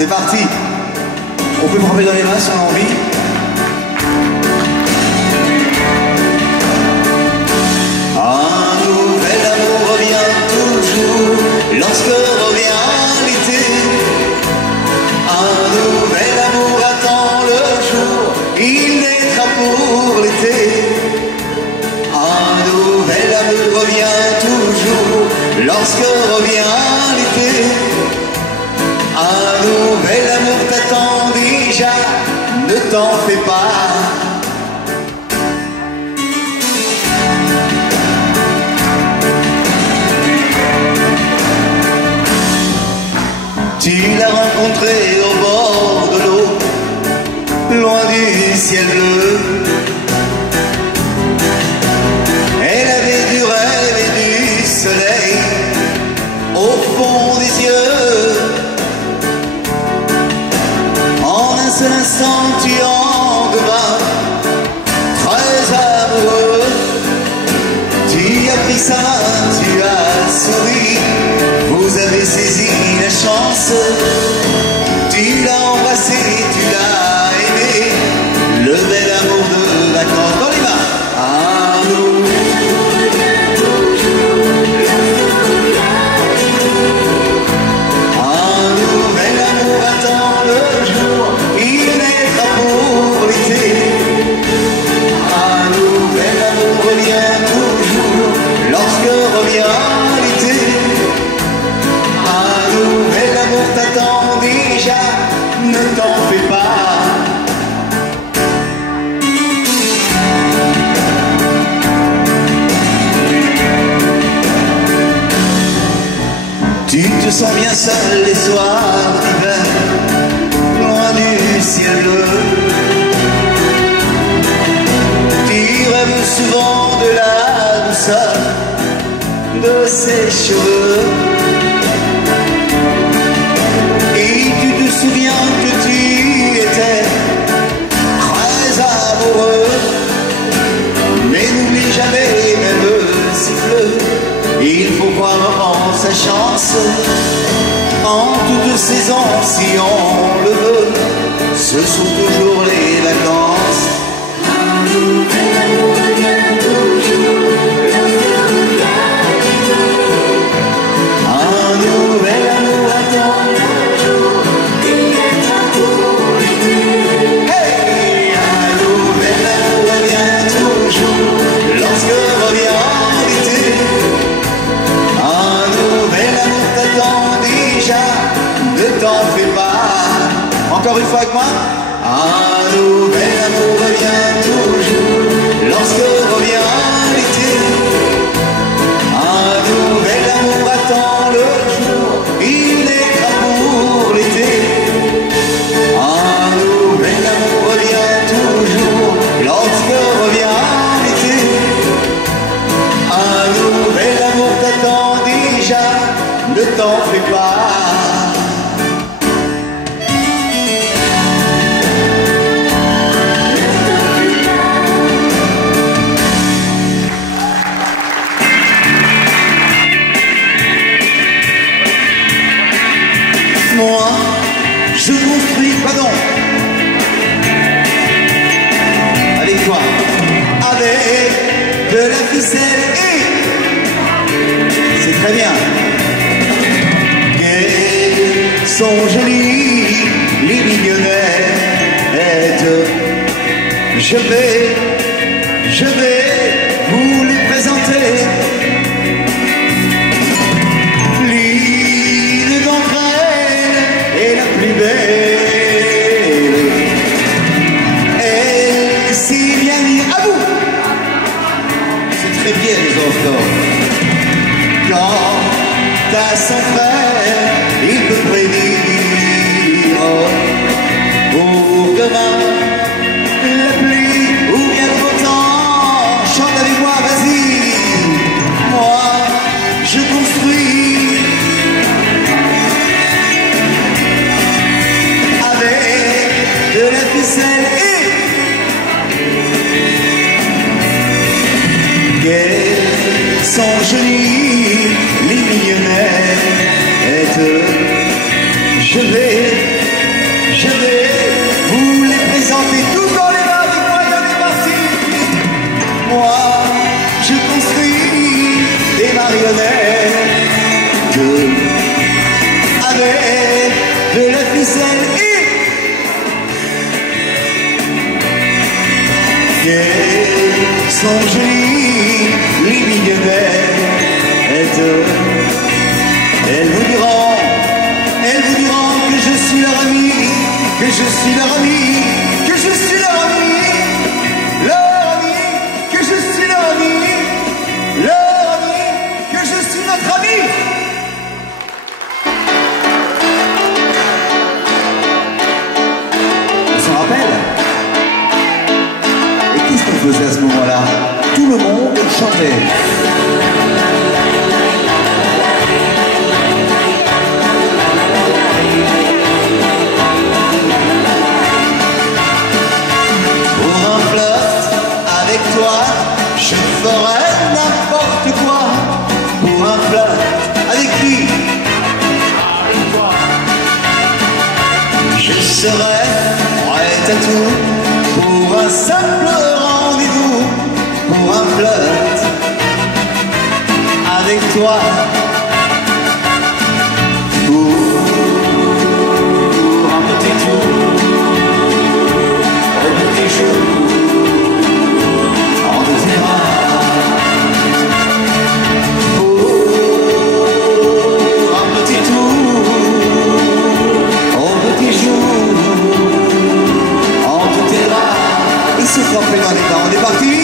C'est parti. On peut frapper dans les mains si on a envie. Un nouvel amour revient toujours lorsque revient l'été. Un nouvel amour attend le jour, il naîtra pour l'été. Un nouvel amour revient toujours lorsque revient l'été. Un nouvel amour t'attend déjà, ne t'en fais pas. Tu l'as rencontré au bord de l'eau, loin du ciel bleu. Elle avait du rêve et du soleil au fond des yeux. En un seul instant, tu en devins très amoureux. Tu as pris sa main, tu as souri, vous avez saisi la chance. Tu l'as embrassé, tu l'as aimé, le bel amour de vacances. Dans les mains. Un nouvel amour attend le jour, il naîtra pour l'été. Un nouvel amour revient toujours lorsque revient l'été. Un nouvel amour t'attend déjà, ne t'en fais pas. Tu te sens bien seul les soirs d'hiver, loin du ciel bleu. Tu rêves souvent de la douceur de ses cheveux. Et tu te souviens que tu étais très amoureux. Mais n'oublie jamais, même s'il pleut, il faut croire en sa chance. En toutes saisons, si on le veut, ce sont toujours les vacances. Un nouvel amour revient toujours lorsque revient l'été. Un nouvel amour attend le jour, il naîtra pour l'été. Hey! Un nouvel amour revient toujours lorsque revient l'été. Un nouvel amour t'attend déjà, ne t'en fais pas. Encore une fois avec moi. Un nouvel amour revient toujours lorsque revient l'été. Un nouvel amour attend le jour, il naîtra pour l'été. Un nouvel amour revient toujours lorsque revient l'été. Un nouvel amour t'attend déjà, ne t'en fais pas. Moi, je construis, pardon. Avec quoi? Avec de la ficelle et... C'est très bien. Qu'elles sont jolies, les mignonnettes. Je vais vous les présenter. L'île d'entre elles est la plus belle. Elle s'y vient dire à vous. C'est très bien les enfants. Quand t'as son frère, il peut prédire pour demain la pluie ou bien le beau temps. Chante avec moi, vas-y. Moi, je construis avec de la ficelle et qu'elles sont jolies, les mignonnettes. Je vais je vais vous les présenter tous dans les mains avec moi, il y en est parti. Moi, je construis des marionnettes avec de la ficelle et sont jolies les millionnaires. Elles vous diront que je suis leur ami, que je suis leur ami, que je suis leur ami, que je suis leur ami, que je suis notre ami. On s'en rappelle? Et qu'est-ce qu'on faisait à ce moment-là? Tout le monde chantait. Je ferai n'importe quoi pour un flirt. Avec qui? Avec toi. Je serai prête à tout pour un simple rendez-vous, pour un flirt. Avec toi. Pour un petit tour, un petit jour. Se frapper dans les dents, on est parti.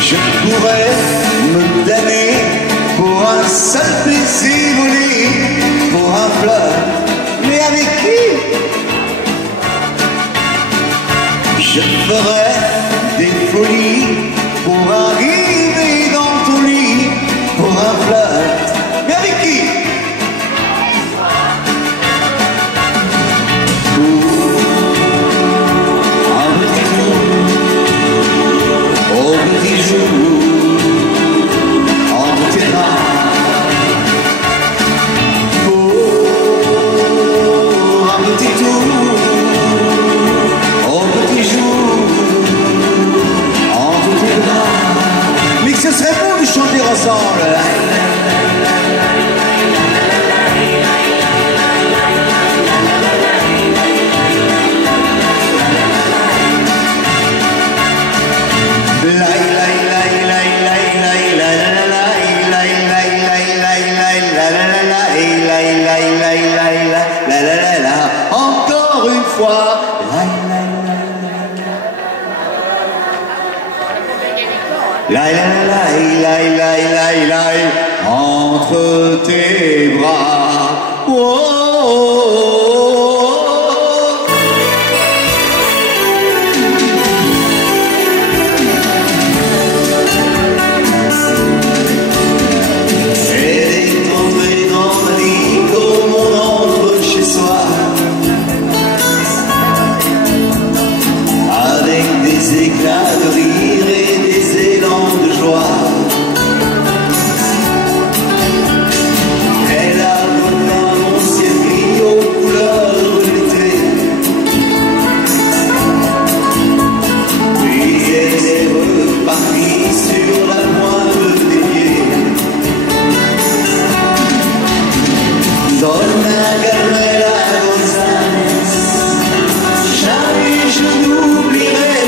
Je pourrais me damner pour un seul plaisir volé, pour un flirt, mais avec qui? Je ferais des folies pour arriver dans ton lit, pour un flirt, mais avec qui? Pour un petit jour, au petit jour, entre tes mains. Pour un petit tour, au petit jour, entre tes mains. Mais que ce serait bon de chanter ensemble. Encore une fois. Entre tes bras. Oh, oh, oh. Elle est entrée dans ma vie comme on entre chez soi, avec des éclats de rire et des élans de joie. Sur la moindre des pieds, Donna Gabriela González, jamais je n'oublierai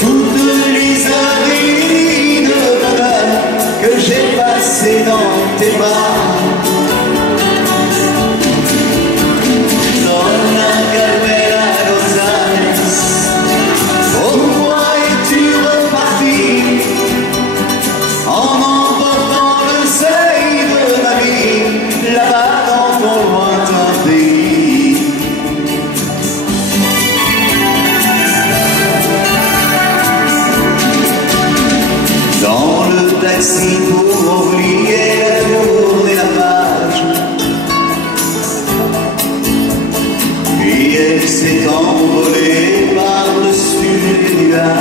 toutes les années de bonheur que j'ai passées dans tes bras. Donna Gabriela González, pourquoi es-tu reparti en emportant le seuil de ma vie là-bas dans ton lointain pays? Dans le taxi pour oublier la tourner la page, puis elle s'est envolée par-dessus les nuages.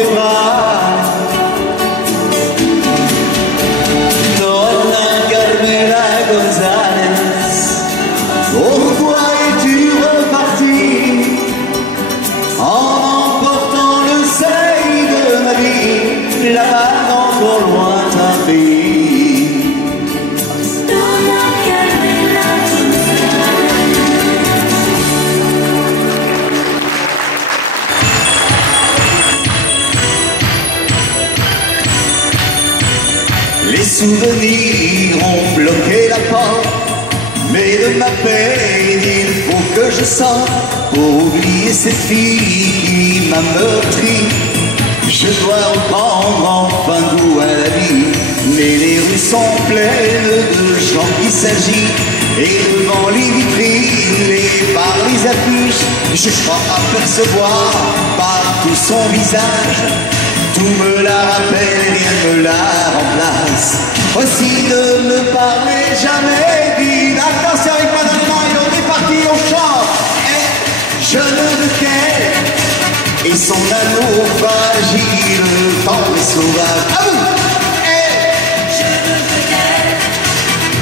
tes bras. Donna Carmela González, pourquoi es-tu reparti en emportant le seuil de ma vie, là-bas dans ton lointain pays? Donna Carmela Les souvenirs ont bloqué la porte, mais de ma peine il faut que je sorte pour oublier cette fille qui m'a meurtri. Je dois reprendre enfin goût à la vie, mais les rues sont pleines de gens qui s'agitent, et devant les vitrines, les bars, les affiches, je crois apercevoir partout son visage. Tout me la rappelle et rien ne me la remplace. Aussi ne me parlez jamais d'une attention avec madame et on est parti, on chante. Et je ne veux qu'elle et son amour fragile, tendre et sauvage. À vous! Et je ne veux qu'elle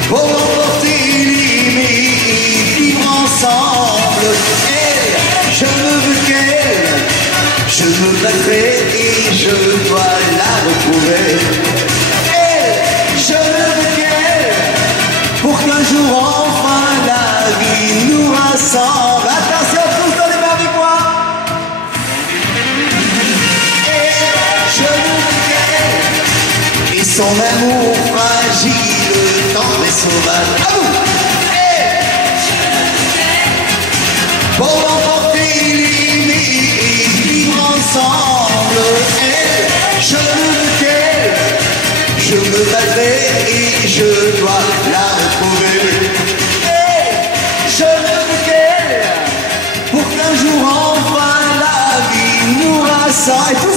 pour emporter l'immédiat, vivre ensemble. Et je ne veux qu'elle, je me battrai et je dois la retrouver. Et je ne veux qu'elle, pour qu'un jour enfin la vie nous rassemble. Attention, tous dans les mains avec moi. Et je ne veux qu'elle, et son amour fragile, tendre et sauvage. À vous. Et je ne veux qu'elle pour emporter l'immédiat, vivre ensemble. Et je ne veux qu'elle, je me battrai et je dois la retrouver. Et je ne veux qu'elle, pour qu'un jour enfin la vie nous rassemble. Et tous